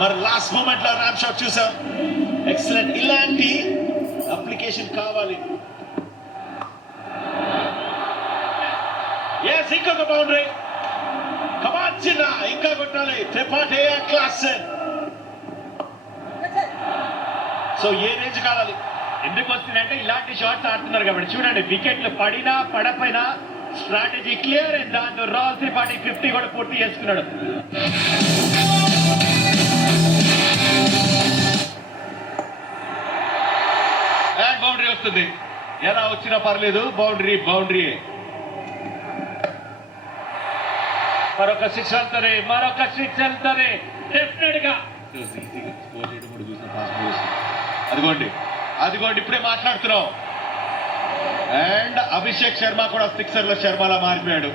మరి last moment లో RAM shot చూసాం. ఎక్సలెంట్. ఇలాంటి అప్లికేషన్ కావాలి. ఎస్, ఇంకొక బౌండరీ. కమాన్ చిన్న, ఇంకా కొట్టాలి. త్రిపాఠి క్లాస్. సో ఏ రేంజ్ కావాలి. ఎందుకు వస్తుందంటే ఇలాంటి షాట్స్ ఆడుతున్నారు కాబట్టి. చూడండి, వికెట్లు పడినా పడపోయినా స్ట్రాటజీ క్లియర్. దాంతో రాహుల్ త్రిపాఠి 50 కూడా పూర్తి చేసుకున్నాడు. అండ్ బౌండరీ వస్తుంది. ఎలా వచ్చినా పర్లేదు, బౌండరీ బౌండరీ. మరొక 6 వెళ్తారే, మరొక 6 వెళ్తారే డెఫినెట్ గా. అదిగోండి అదిగోండి, ఇప్పుడే మాట్లాడుతున్నాం. అండ్ అభిషేక్ శర్మ కూడా సిక్సర్ల శర్మలా మారిపోయాడు.